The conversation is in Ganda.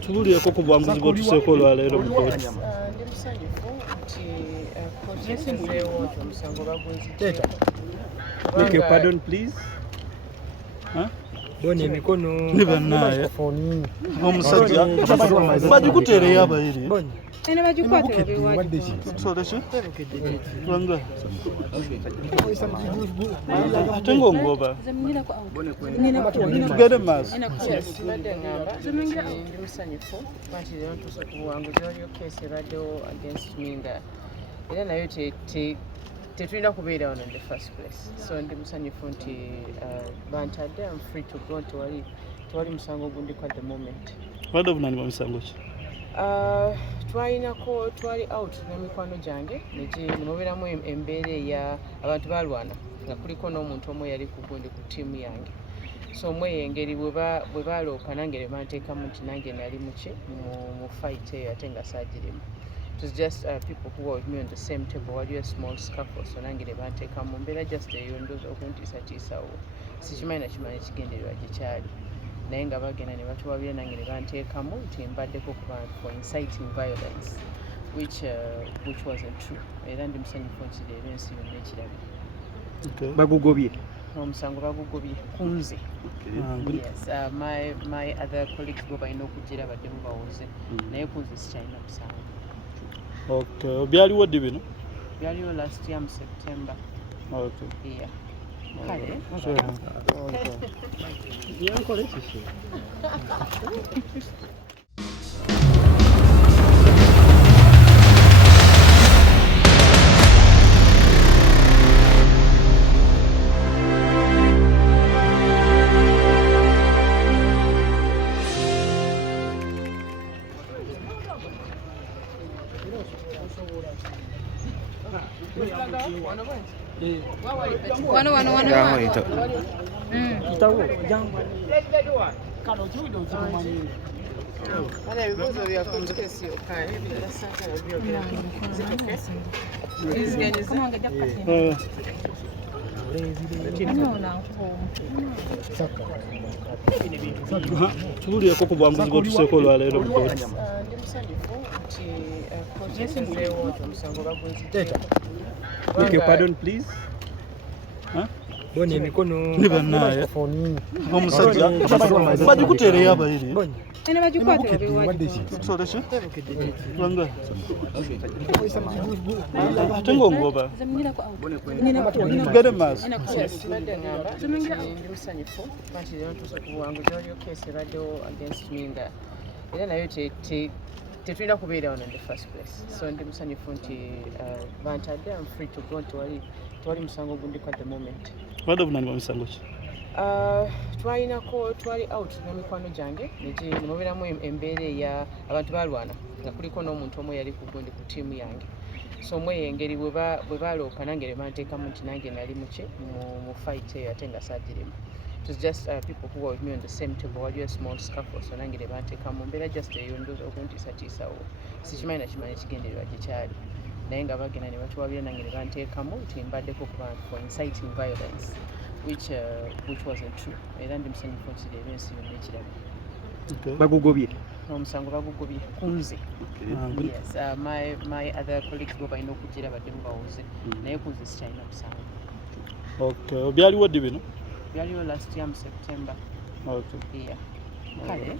Tubuulireko ku buwanguzi bw'otuseeko olwaleero mu kooti. Beg your pardon, please. Bone mikono ni bannaye omusajja bagikuteereyo abayiri ene bagikwate soleki lwanga ate ng'ongoba tugende mu maaso. Ndi musanyufu anti leero ntuuse ku buwanguzi waliyo keesi ebaddewo against me nga era nayo tetulina kubeera wano in the first place, so ndi musanyufu nti bantadde am free to go, tewali musango gundiko at the moment. Wadde obunaanibwa misango ki? Twali out n'emikwano gyange nemubeeramu embeera eya abantu balwana nga kuliko n'omuntu omu yali ku gundi ku ttiimu yange, so omweyo engeri bwe baloopa nange ne banteekamu nti nange nali muki mu fight eyo ate nga saagirimu. It was just people who were with me on the same table. Waliyo a small scuffle, so nange ne banteekamu mbeera just eyo ndoozi okuntiisatiisawo sikimanyi nakimanyi ekigendererwa gye kyali, naye nga bagenda ne batuwabira nange ne banteekamu nti mbaddeko ku bantu for inciting violence which wasn't true. Era ndi musanyufu nti leero ensi yonna ekirabye. bagugobye Omusango bagugobye ku nze. Yes, my other colleagues bo balina okugira baddemu bawoze, naye ku nze sikyalina musango. Okay, byaliwo ddi bino? Byaliwo last year mu September. Okay. Yeah. Kale. Ebibuuzo byakunze keesi yokka tubuulireko ku buwanguzi bw'otuseeko olwaleero mu kooti. Ndi musanyufu nti kooti esazeewo nti omusango bagunzidde. Beg your pardon, please. Bone mikono ni bannaye omusajja bagikuteereyo abayiri ene bagikwate soleki lwanga ate ng'ongoba tugende mu maaso. Ndi musanyufu anti leero ntuuse ku buwanguzi waliyo keesi ebaddewo against me nga era nayo tetulina kubeera wano in the first place, so ndi musanyufu nti bantadde am free to go, tewali musango gundiko at the moment. Wadde obunaanibwa misango ki? Twali out n'emikwano gyange nemubeeramu embeera eya abantu balwana nga kuliko n'omuntu omu yali ku gundi ku ttiimu yange, so omweyo engeri bwe baloopa nange ne banteekamu nti nange nali muki mu fight eyo ate nga saagirimu. It was just people who were with me on the same table. Waliyo a small scuffle, so nange ne banteekamu mbeera just eyo ndoozi okuntiisatiisawo sikimanyi nakimanyi ekigendererwa gye kyali, naye nga bagenda ne batuwabira nange ne banteekamu nti mbaddeko ku bantu for inciting violence which wasn't true. Era ndi musanyufu nti leero ensi yonna ekirabye. bagugobye Omusango bagugobye ku nze. Yes, my other colleagues bo balina okugira baddemu bawoze, naye ku nze sikyalina musango. Okay, byaliwo ddi bino? Byaliwo last year mu September. Okay. Yeah. Kale.